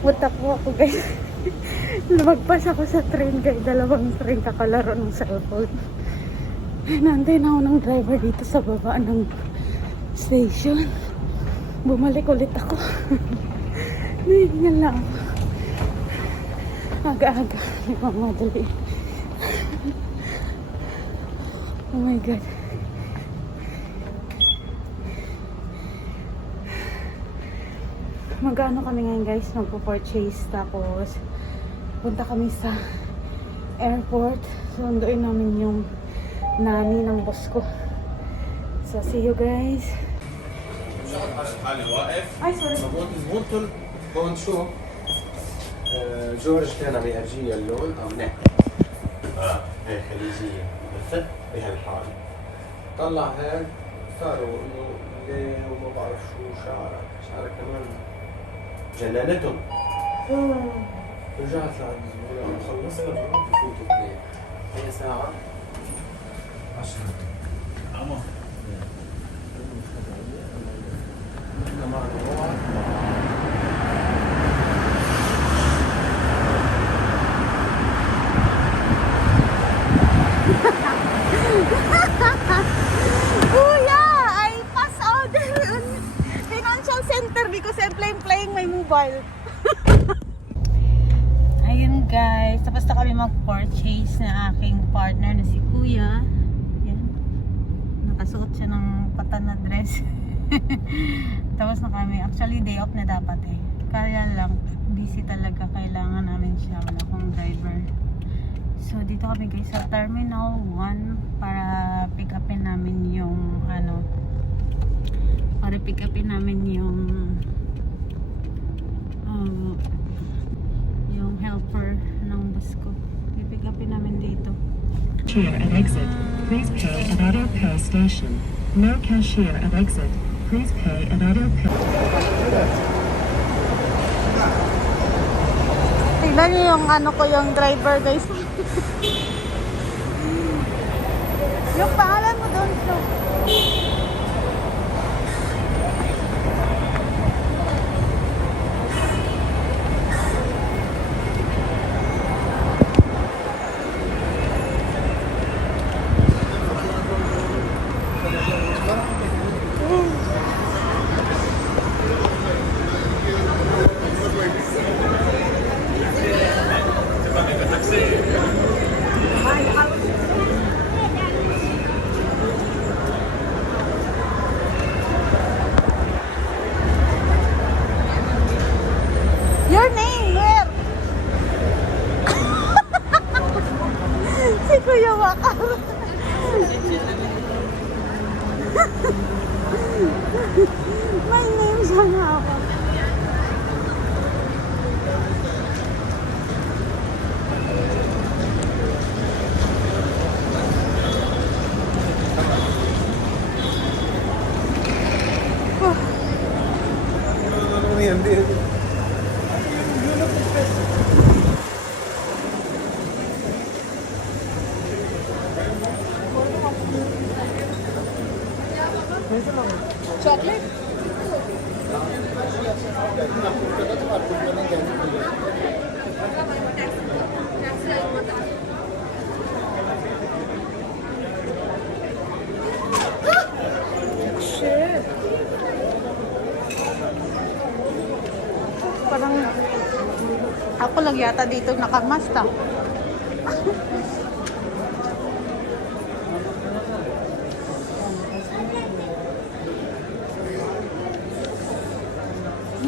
Takbo-takbo ako guys. Lumagpas ako sa train guys. Dalawang train kakalaro ng cellphone. Nantay na ako ng driver dito sa baba ng station. Bumalik ulit ako. Nahingal lang ako. Aga-aga. Nagmamadali. Oh my God. Magano kami ngayon guys, magpo-purchase tapos punta kami sa airport. Sunduin namin yung nani ng boss ko. So see you guys. حالي واقف Ay, sorry. مضبوط مضبوط كل هون شو آه، جورج كان بأرجية اللون أو نحن آه هي خليجية بفت بهالحال طلع هيك صاروا انه ليه وما بعرف شو شعرك شعرك كمان جلالته آه. رجعت لعند زميلها. خلصت بروح بفوت اثنين هي ساعة. عشرة. Mobile. Ayun guys, tapos na kami mag-purchase na aking partner na si Kuya. Yan. Nakasuot siya ng patan na dress. tapos na kami. Actually, day off na dapat eh. Kaya lang, busy talaga. Kailangan namin siya. Wala akong driver. So, dito kami guys sa Terminal 1 para pick upin namin yung ano para pick upin namin yung um, yung helper ng bus ko. I-pick upin namin dito. Cashier at exit. Please pay at Auto Co station. No cashier at exit. Please pay at Auto Co. Tignan niyo yung ano ko yung driver guys. yung pangalan mo doon so. Your name, where? Si Kuya Waka. My name ako. Parang ako lang yata dito nakamasta.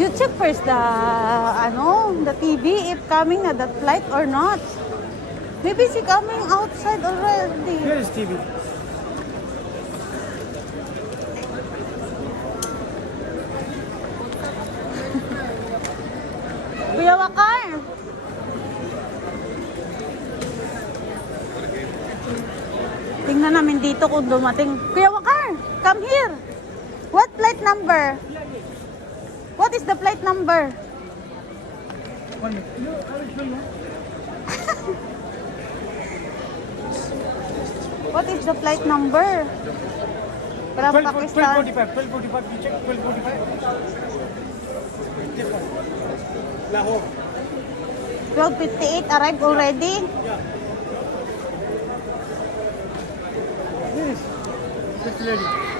You check first the ano, the TV if coming na that flight or not. Maybe she coming outside already. Here is TV. Kuya Wakar! Tingnan namin dito kung dumating. Kuya Wakar, come here. What flight number? What is the flight number? One minute. No, I will show you. What is the flight number? From 12, Pakistan. 1245. 1245. You check 1245. This one. Lahore. 12.58 arrived already. Yes. This lady.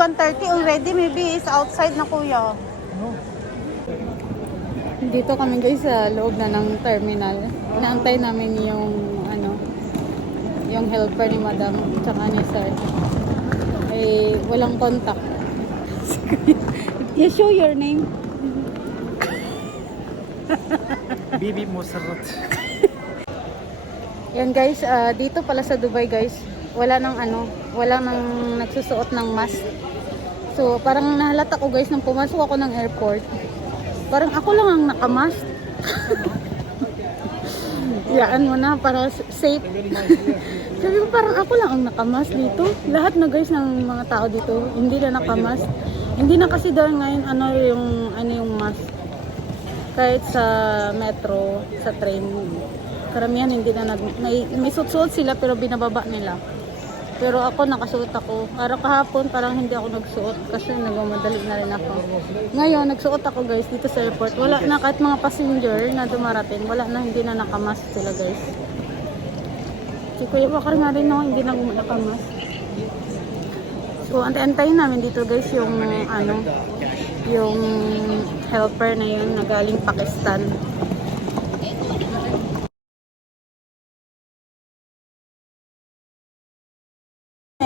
1.30 already. Maybe is outside na kuya. No. Dito kami guys sa loob na ng terminal. Inaantay namin yung ano yung helper ni madam tsaka ni sir. Eh, walang contact. you show your name. Bibi Mosarat. Yan guys, ah, dito pala sa Dubai guys, wala nang ano, wala nang nagsusuot ng mask. So, parang nahalata ko guys nung pumasok ako ng airport. Parang ako lang ang nakamask. Yaan mo na para safe. Sabi ko parang ako lang ang nakamask dito. Lahat na guys ng mga tao dito hindi na nakamask. Hindi na kasi dahil ngayon ano yung ano yung mask. Kahit sa metro, sa train, karamihan hindi na nag may, may sila pero binababa nila. Pero ako nakasuot ako. Araw kahapon parang hindi ako nagsuot kasi nagmamadali na rin ako. Ngayon nagsuot ako guys dito sa airport. Wala na kahit mga passenger na dumarating, wala na hindi na nakamask sila guys. Si Kuya Bakar nga rin no, hindi na nakamask. So antay-antayin namin dito guys yung ano yung helper na yun na galing Pakistan.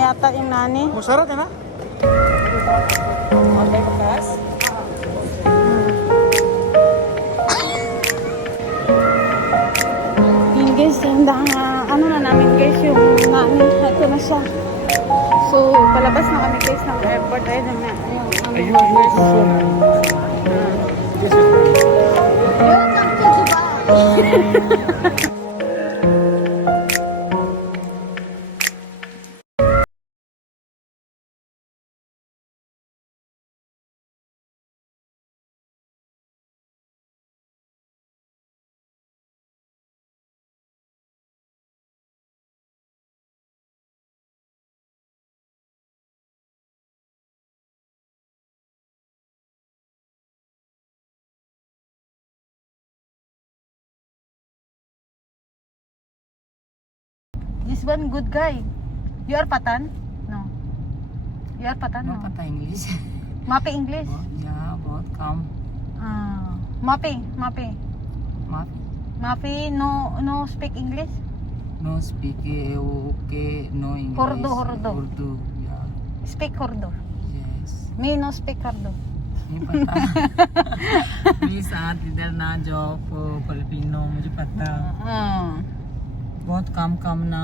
Yata yung nani. Mosarat है ना? Yun guys, yung uh, ano na namin guys, yung nani, ito na siya. So, palabas na kami guys ng airport. Ayun na, yung ano, Ayun. Ah. This is Welcome to Dubai! one good guy. You are Patan? No. You are Patan? No. पता English Mape English? यहाँ बहुत कम Ah. Mape, Mape. माफी Mape no no speak English? No speak okay no English Urdu, Urdu. Urdu या Speak Urdu. Yes Me no speak Urdu. नहीं पता प्लीज साथ इधर ना जाओ फिलिपिनो मुझे पता Ah. बहुत कम कम ना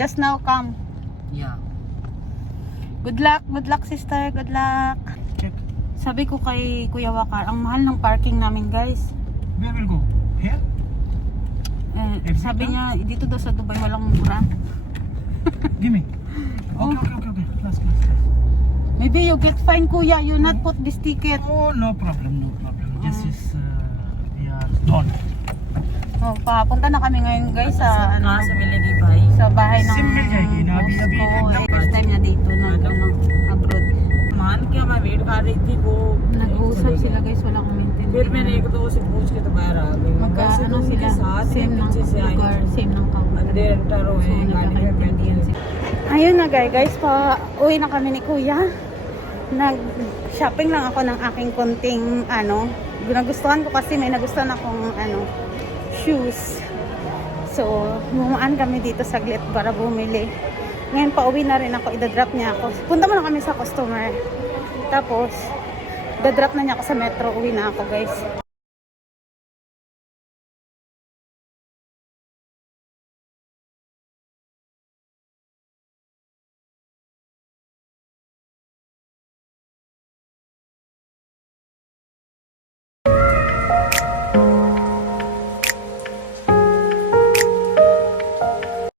Just now come. या Good luck, good luck sister, good luck. check. Sabi ko kay Kuya Wakar, ang mahal ng parking namin guys. Where will go? Here? Eh, sabi niya, dito daw sa Dubai walang mura. Give me. Oh. Okay, okay, okay, okay. Class, class, class. Maybe you get fine Kuya, you not put this ticket. Oh, no problem, no problem. This is, uh, we are done. Oh, papunta na kami ngayon guys sa ano, कहाँ से मिलेगी भाई sa bahay ng Sim मिल जाएगी ना, अभी- अभी boss ko. एकदम- Eh, First time niya dito na ano, abroad. मान क्या मैं वेट कर रही थी वो Nag-uusap sila guys, wala akong maintindihan. फिर मैंने एक दो से पूछ के तो बाहर आ गई Magka, वैसे ano तो उनके sila, साथ में same ng पीछे से आई lugar, same ng counter. अंदर एंटर So, हुए गाड़ी में nagkakaintindihan बैठी sila. Ayun na guys, guys, pa uwi na kami ni Kuya. Nag-shopping lang ako ng aking konting ano, nagustuhan ko kasi may nagustuhan akong ano, shoes. So, bumaan kami dito saglit para bumili. Ngayon pa uwi na rin ako, idadrop niya ako. Punta muna kami sa customer. Tapos, dadrop na niya ako sa metro, uwi na ako guys.